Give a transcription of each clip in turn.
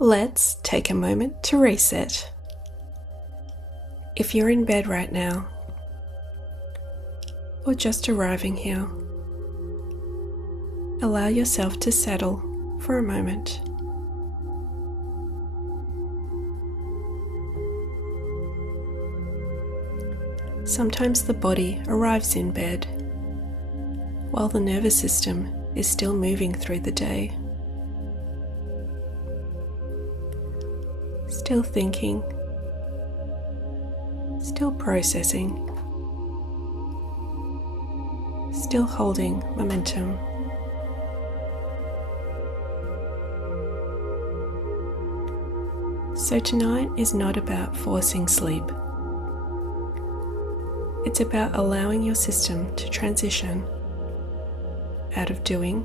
Let's take a moment to reset. If you're in bed right now, or just arriving here, allow yourself to settle for a moment. Sometimes the body arrives in bed while the nervous system is still moving through the day. Still thinking, still processing, still holding momentum. So tonight is not about forcing sleep. It's about allowing your system to transition out of doing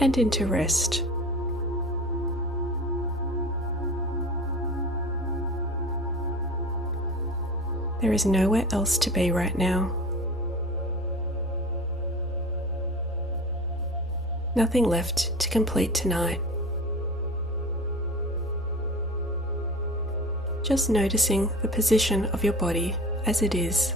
and into rest. There is nowhere else to be right now. Nothing left to complete tonight. Just noticing the position of your body as it is.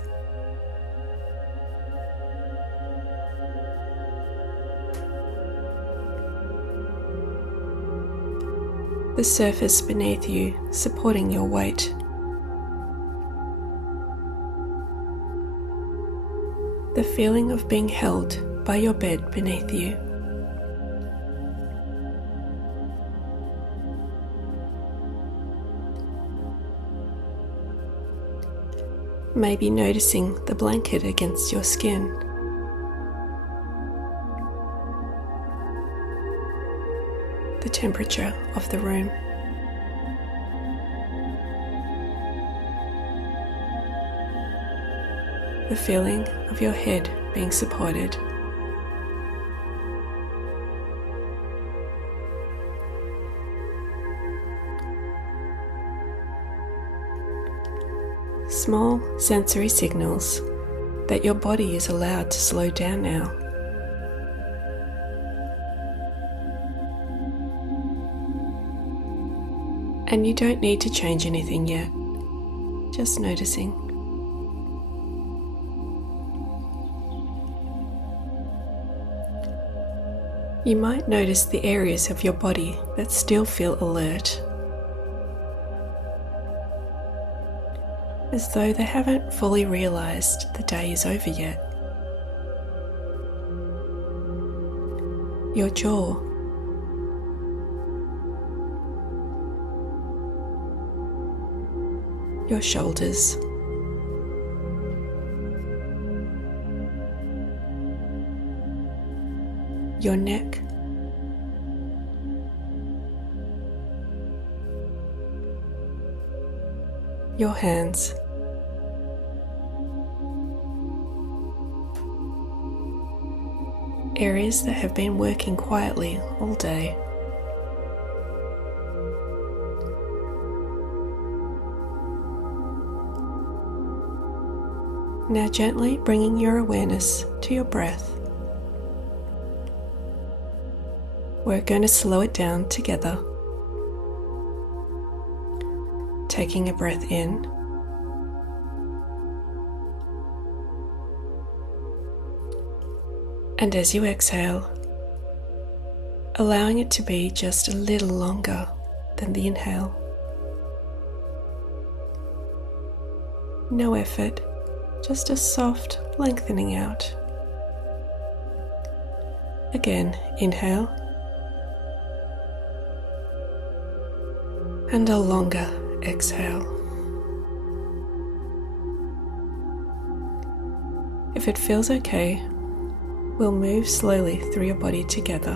The surface beneath you supporting your weight. The feeling of being held by your bed beneath you. Maybe noticing the blanket against your skin. The temperature of the room. The feeling of your head being supported. Small sensory signals that your body is allowed to slow down now. And you don't need to change anything yet, just noticing. You might notice the areas of your body that still feel alert, as though they haven't fully realized the day is over yet. Your jaw, your shoulders, your neck, your hands, areas that have been working quietly all day. Now gently bringing your awareness to your breath. We're going to slow it down together. Taking a breath in. And as you exhale, allowing it to be just a little longer than the inhale. No effort, just a soft lengthening out. Again, inhale. And a longer exhale. If it feels okay, we'll move slowly through your body together.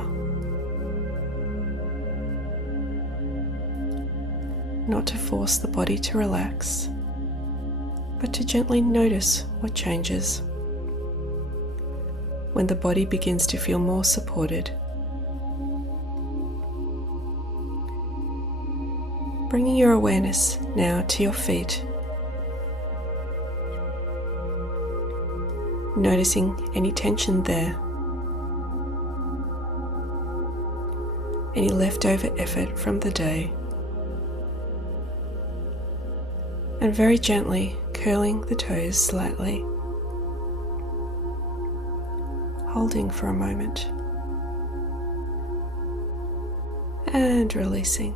Not to force the body to relax, but to gently notice what changes when the body begins to feel more supported. Bringing your awareness now to your feet. Noticing any tension there. any leftover effort from the day, and very gently curling the toes slightly, holding for a moment, and releasing.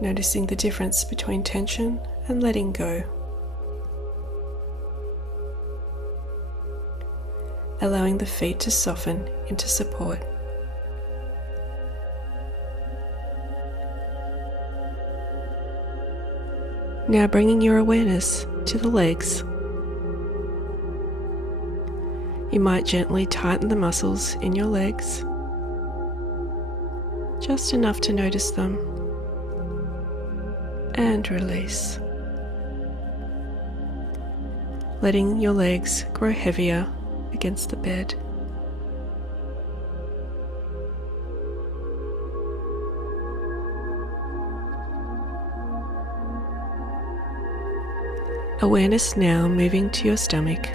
Noticing the difference between tension and letting go. Allowing the feet to soften into support. Now bringing your awareness to the legs. You might gently tighten the muscles in your legs, just enough to notice them, and release. Letting your legs grow heavier against the bed. Awareness now moving to your stomach,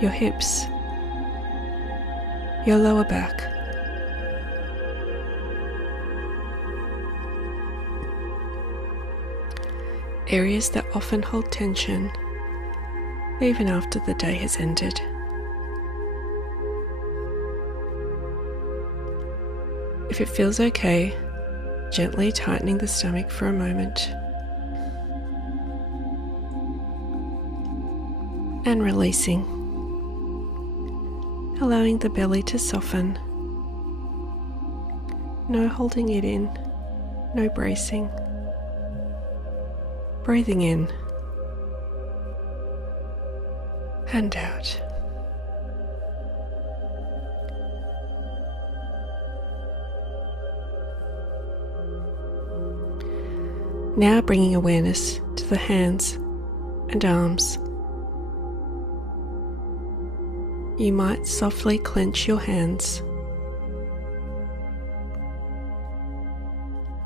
your hips, your lower back. Areas that often hold tension even after the day has ended. If it feels okay, gently tightening the stomach for a moment and releasing, allowing the belly to soften. No holding it in, no bracing. Breathing in and out. Now bringing awareness to the hands and arms. You might softly clench your hands,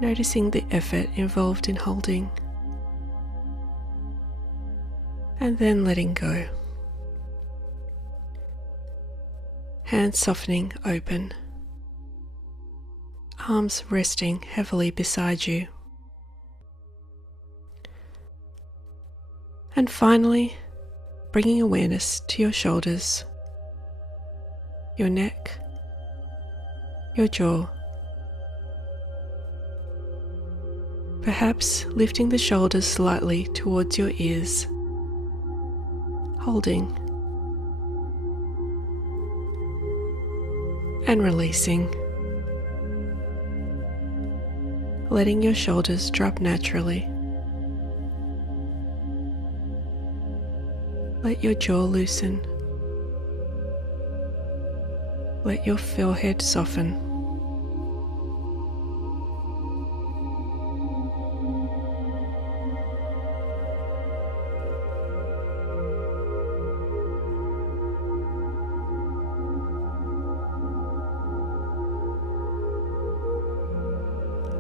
noticing the effort involved in holding, and then letting go. Hands softening open, arms resting heavily beside you. And finally, bringing awareness to your shoulders, your neck, your jaw. Perhaps lifting the shoulders slightly towards your ears, holding and releasing, letting your shoulders drop naturally. Let your jaw loosen. Let your forehead soften.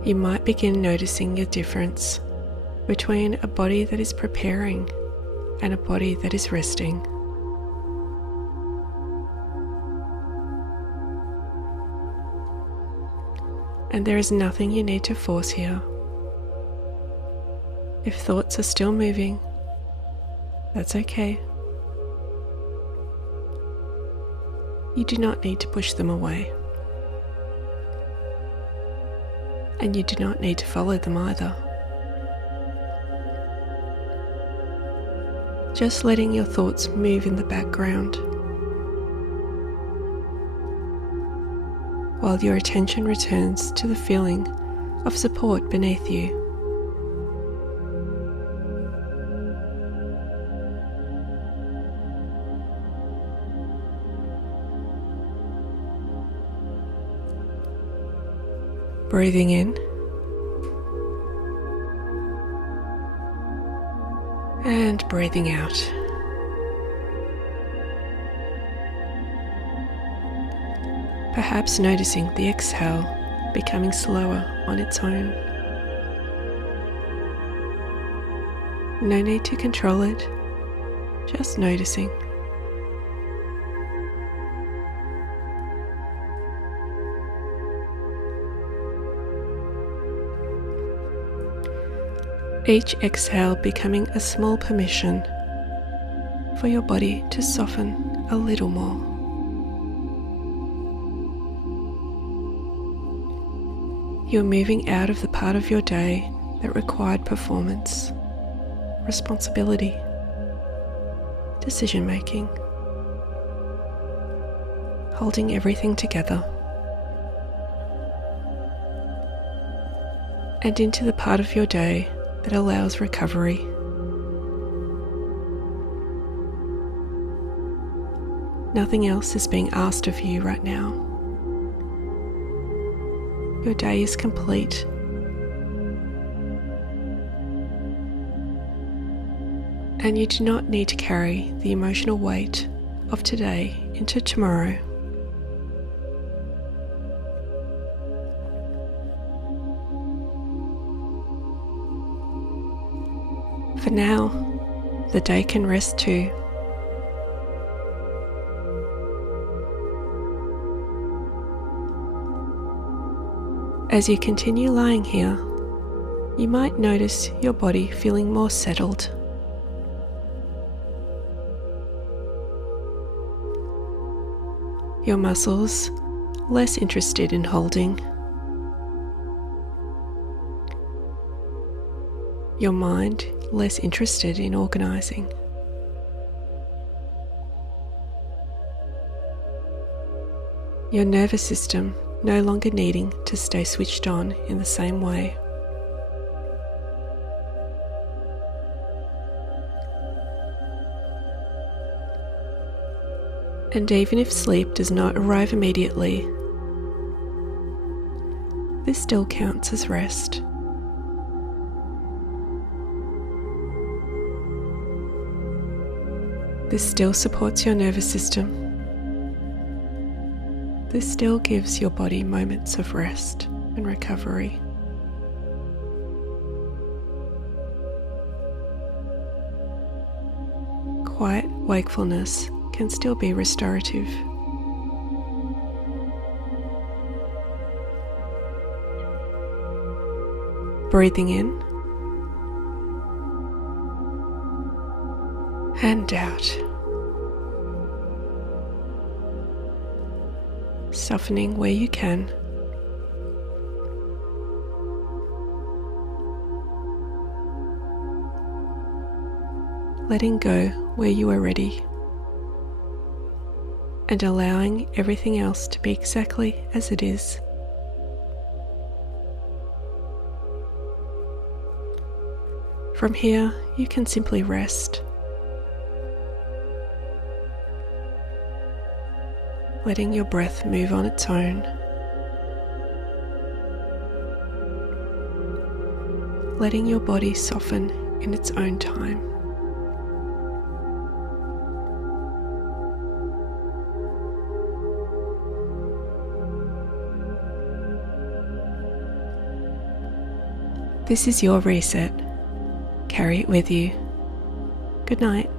You might begin noticing a difference between a body that is preparing and a body that is resting. And there is nothing you need to force here. If thoughts are still moving, that's okay. You do not need to push them away. And you do not need to follow them either. Just letting your thoughts move in the background, while your attention returns to the feeling of support beneath you. Breathing in and breathing out. Perhaps noticing the exhale becoming slower on its own. No need to control it, just noticing. Each exhale becoming a small permission for your body to soften a little more. You're moving out of the part of your day that required performance, responsibility, decision making, holding everything together, and into the part of your day that allows recovery. Nothing else is being asked of you right now. Your day is complete. And you do not need to carry the emotional weight of today into tomorrow. For now, the day can rest too. As you continue lying here, you might notice your body feeling more settled. Your muscles less interested in holding. Your mind less interested in organizing. Your nervous system no longer needing to stay switched on in the same way. And even if sleep does not arrive immediately, this still counts as rest. This still supports your nervous system. This still gives your body moments of rest and recovery. Quiet wakefulness can still be restorative. Breathing in and out. Softening where you can. Letting go where you are ready. And allowing everything else to be exactly as it is. From here, you can simply rest. Letting your breath move on its own. Letting your body soften in its own time. This is your reset. Carry it with you. Good night.